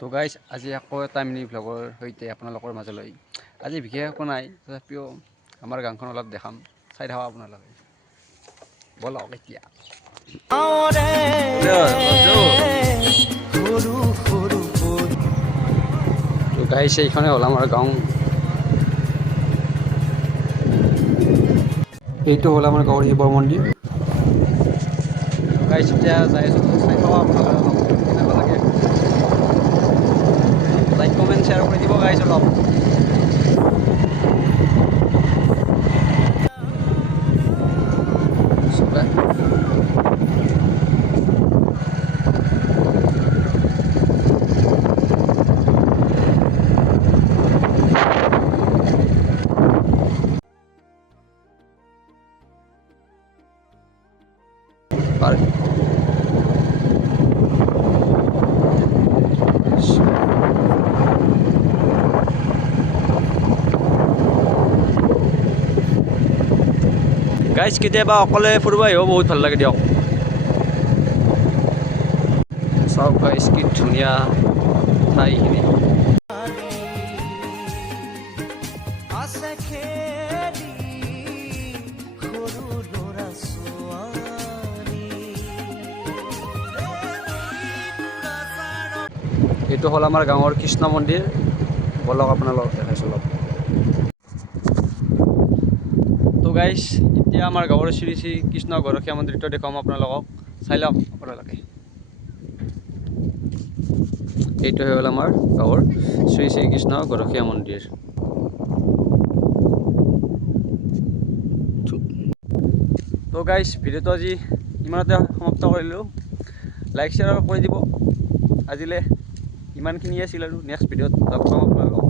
তো গাইজ আজি আকৌ এটা মিনি ব্লগৰ সৈতে আপোনালোকৰ মাজলৈ আজি বিশেষ একো নাই, তথাপিও আমাৰ গাঁওখন অলপ দেখাম, চাই থাকক আপোনালোকে। বলক এতিয়া। তো গাইজ এইখনে হ'ল আমাৰ গাঁও। এইটো হ'ল আমাৰ গাঁৱৰ শিৱ মন্দিৰ। গাইজ এতিয়া যাই আছোঁ, চাই থাকক আপোনালোকে কেনেকুৱা লাগে। লাইক কমেণ্ট শ্বেয়াৰ কৰি দিব গাইজ অলপ। গাইজ কেতিয়াবা অকলে ফুৰিব আহিব বহুত ভাল লাগে দিয়ক। চাওক গাইজ কি ধুনীয়া ঠাইখিনি। এইটো হ'ল আমাৰ গাঁৱৰ কৃষ্ণ মন্দিৰ। বলক আপোনালোকক দেখাইছোঁ অলপ। তো গাইজ এতিয়া আমাৰ গাঁৱৰ শ্ৰী শ্ৰী কৃষ্ণ গৰখীয়া মন্দিৰটো দেখুৱাম আপোনালোকক, চাই লওক আপোনালোকে। এইটো হৈ গ'ল আমাৰ গাঁৱৰ শ্ৰী শ্ৰী কৃষ্ণ গৰখীয়া মন্দিৰ। তো গাইজ ভিডিঅ'টো আজি ইমানতে সমাপ্ত কৰিলোঁ। লাইক শ্বেয়াৰ কৰি দিব। আজিলৈ ইমানখিনিয়ে আছিল আৰু নেক্সট ভিডিঅ'ত লগ পাম আপোনালোকক।